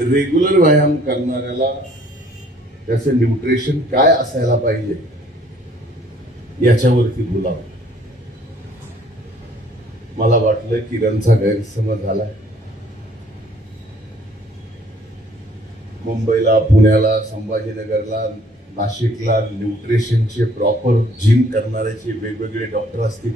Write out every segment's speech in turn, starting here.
Regular व्यायाम करणाऱ्याला त्याचं न्यूट्रिशन काय असायला पाहिजे याच्यावरती बोलावं. मला वाटलं किरणचा गैरसमज झालाय. मुंबईला, पुण्याला, संभाजीनगरला, नाशिकला न्यूट्रिशनचे प्रॉपर जिम करणाऱ्याचे वेगवेगळे डॉक्टर असतील.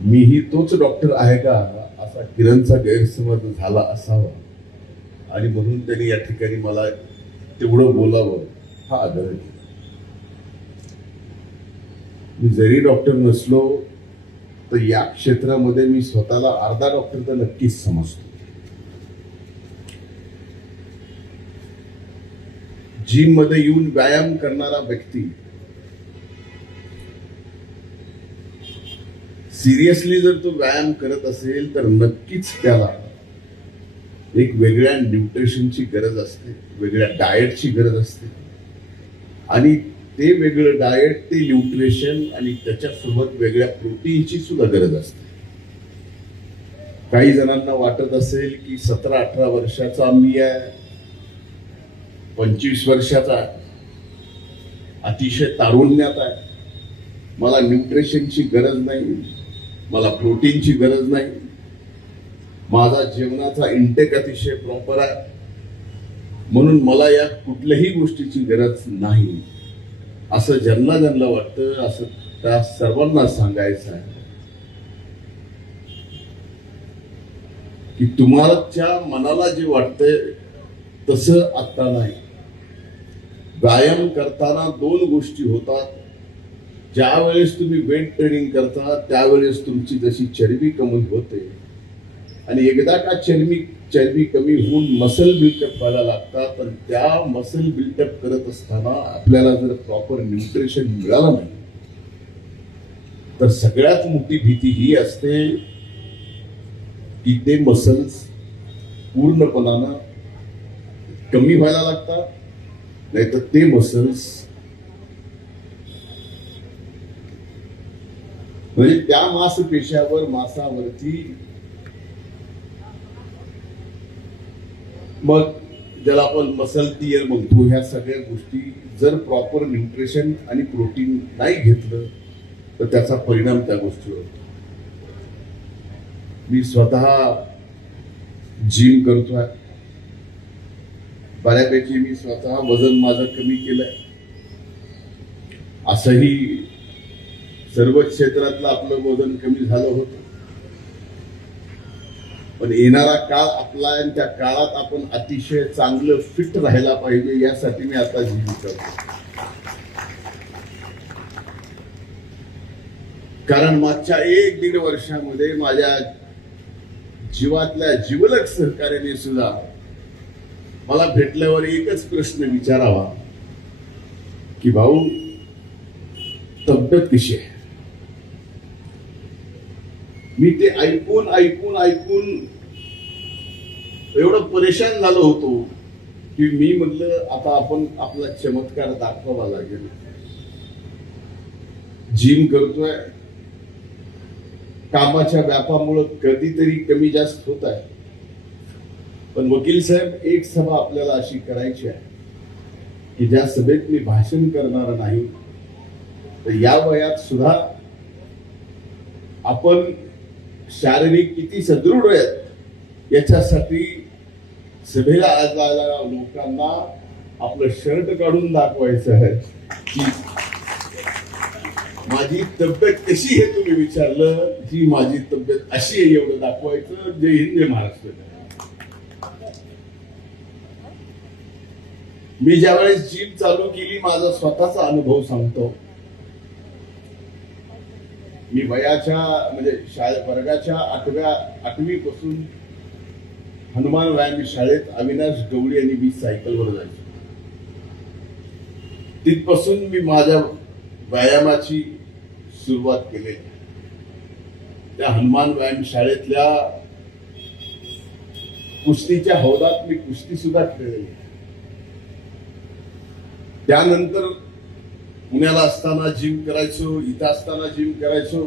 मीही तोच डॉक्टर आहे का असा किरणचा गैरसमज झाला असावा आणि म्हणून त्यांनी या ठिकाणी मला तेवढं बोलावं हा आग्रह केला. मी जरी डॉक्टर नसलो तर या क्षेत्रामध्ये मी स्वतःला अर्धा डॉक्टर तर नक्कीच समजतो. जिम मध्ये येऊन व्यायाम करणारा व्यक्ती सिरियसली जर तो व्यायाम करत असेल तर नक्कीच त्याला एक वेगळ्या न्यूट्रिशनची गरज असते, वेगळ्या डाएटची गरज असते आणि ते वेगळं डाएट, ते न्यूट्रिशन आणि त्याच्यासोबत वेगळ्या प्रोटीनची सुद्धा गरज असते. काही जणांना वाटत असेल की 17-18 वर्षाचा मी आहे, 25 वर्षाचा आहे, अतिशय तारुण्यात आहे, मला न्यूट्रिशनची गरज नाही, मला प्रोटीनची गरज नाही, माझा जेवणाचा इंटेक अतिशय प्रॉपर आहे, म्हणून मला या कुठल्याही गोष्टीची गरज नाही, असं ज्यांना वाटतं असं त्या सर्वांना सांगायचं आहे की तुम्हाला मनाला जे वाटतंय तसं आता नाही. व्यायाम करताना 2 गोष्टी होतात. ज्या वेळेस तुम्ही वेट ट्रेनिंग करता त्यावेळेस तुमची जशी चरबी कमी होते आणि एकदा का चरबी कमी होऊन मसल बिल्टअप व्हायला लागतात आणि त्या मसल बिल्टअप करत असताना आपल्याला जर प्रॉपर न्यूट्रिशन मिळालं नाही तर सगळ्यात मोठी भीती ही असते की ते मसल्स पूर्णपणानं कमी व्हायला लागतात, नाहीतर ते मसल्स म्हणजे त्या मासावरती मग ज्याला आपण मसल टियर म्हणतो, ह्या सगळ्या गोष्टी जर प्रॉपर न्यूट्रिशन आणि प्रोटीन नाही घेतलं तर त्याचा परिणाम त्या गोष्टीवर होतो. मी स्वतः जिम करतोय, बऱ्यापैकी मी स्वतः वजन माझं कमी केलंय. असंही सर्व क्षेत्रातलं आपलं वजन कमी झालं होतं, पण येणारा काळ आपला आणि त्या काळात आपण अतिशय चांगलं फिट राहायला पाहिजे यासाठी मी आता जिम करतो. कारण मागच्या 1-1.5 वर्षामध्ये माझ्या जीवातल्या जिवलग सहकार्याने सुद्धा मला भेटल्यावर एकच प्रश्न विचारावा की भाऊ तब्येत कशी आहे. मी ते ऐकून एवढं परेशान झालो होतो की मी म्हटलं आता आपण आपला चमत्कार दाखवावा लागेल. जिम करतोय, कामाच्या व्यापामुळे कधीतरी कमी जास्त होत आहे, पण वकील साहेब एक सभा आपल्याला अशी करायची आहे की ज्या सभेत मी भाषण करणार नाही, तर या वयात सुद्धा आपण शारीरिक किती सदृढ आहेत याच्यासाठी सभेला आलेल्या लोकांना आपलं शर्ट काढून दाखवायचं आहे की माझी तब्येत कशी आहे. तुम्ही विचारलं की माझी तब्येत अशी आहे एवढं दाखवायचं. जय हिंद, जय महाराष्ट्र. मी ज्यावेळेस जिम चालू केली माझा स्वतःचा अनुभव सांगतो. मी वयाच्या म्हणजे वर्गाच्या 8वी पासून हनुमान व्यायाम शाळेत अविनाश गवळी आणि मी सायकलवर जायचो. तिथपासून मी माझ्या व्यायामाची सुरुवात केली. त्या हनुमान व्यायाम शाळेतल्या कुस्तीच्या हौदात मी कुस्ती सुद्धा खेळली. त्यानंतर पुण्याला असताना जिम करायचो, इथं असताना जिम करायचो.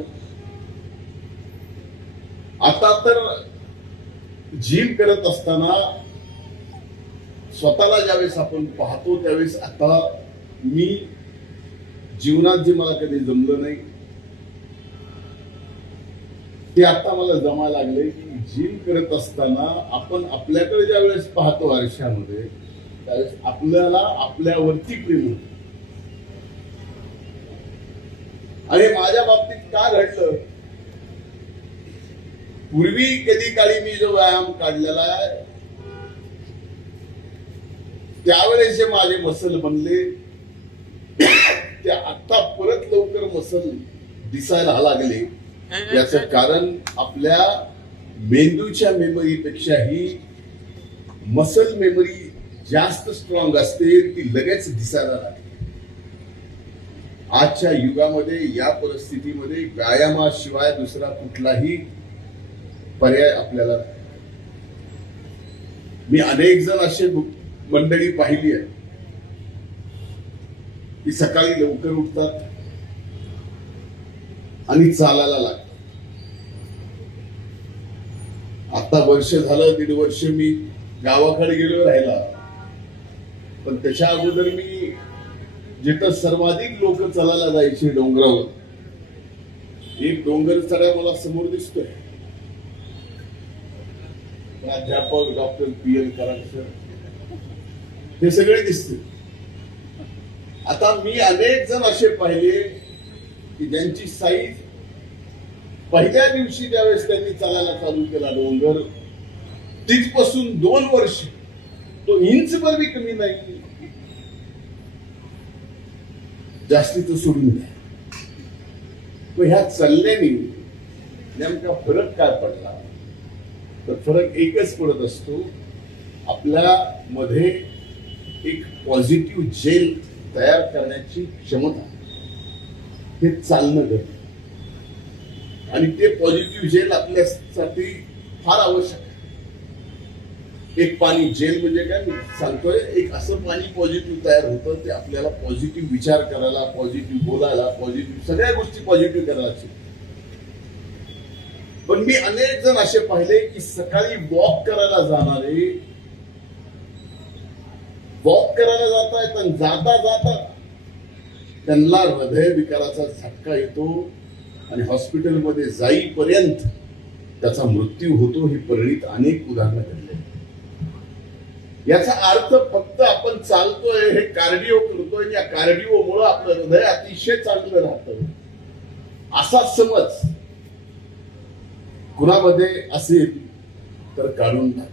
आता तर जिम करत असताना स्वतःला ज्यावेळेस आपण पाहतो त्यावेळेस आता मी जीवनात जे मला कधी जमलं नाही ते आता मला जमायला लागले की जिम करत असताना आपण आपल्याकडे ज्या वेळेस पाहतो आरशामध्ये त्यावेळेस आपल्याला आपल्यावरती प्रेम होतं. आणि माझ्या बाबतीत का घडलं, पूर्वी कधी काळी मी जो व्यायाम काढलेला आहे त्यावेळेस जे माझे मसल बनले ते आता परत लवकर मसल दिसायला लागले. याचं कारण आपल्या मेंदूच्या मेमरीपेक्षाही मसल मेमरी जास्त स्ट्रॉंग असते, ती लगेच दिसायला लागते. आजच्या युगामध्ये या परिस्थितीमध्ये व्यायामाशिवाय दुसरा कुठलाही पर्याय आपल्याला नाही. मी अनेक जण असे मंडळी पाहिली आहे की सकाळी लवकर उठतात आणि चालायला लागतात. आता वर्ष झालं, 1.5 वर्ष मी गावाकडे गेलो राहिला, पण त्याच्या अगोदर मी जिथं सर्वाधिक लोक चालायला जायचे डोंगरावर, एक डोंगर चढा मला समोर दिसतोय, प्राध्यापक डॉक्टर पी.एल. कराड हे सगळे दिसते. आता मी अनेक जण असे पाहिले की ज्यांची साईज पहिल्या दिवशी ज्यावेळेस त्यांनी चालायला चालू केला डोंगर, तिथपासून 2 वर्ष तो इंचभर बी कमी नाही, जास्तीच सोडून द्या. पण ह्या चालल्याने नेमका फरक काय पडला, तर फरक एकच पडत असतो, आपल्या मध्ये एक पॉझिटिव्ह जेल तयार करण्याची क्षमता हे चालणं गरजेचं. आणि ते पॉझिटिव्ह जेल आपल्यासाठी फार आवश्यक आहे. एक पाणी जेल म्हणजे काय मी सांगतोय, एक असं पाणी पॉझिटिव्ह तयार होतं ते आपल्याला पॉझिटिव्ह विचार करायला, पॉझिटिव्ह बोलायला, पॉझिटिव्ह सगळ्या गोष्टी पॉझिटिव्ह करायला. पण मी अनेक जण असे पाहिले की सकाळी वॉक करायला जातायत आणि जाता जाता त्यांना हृदयविकाराचा झटका येतो आणि हॉस्पिटलमध्ये जाईपर्यंत त्याचा मृत्यू होतो. ही परिणित अनेक उदाहरणं घडले. याचा अर्थ फक्त आपण चालतोय, हे कार्डिओ करतोय, या कार्डिओमुळे आपलं हृदय अतिशय चांगलं राहतं असा समज कुणामध्ये असेल तर काढून टाका.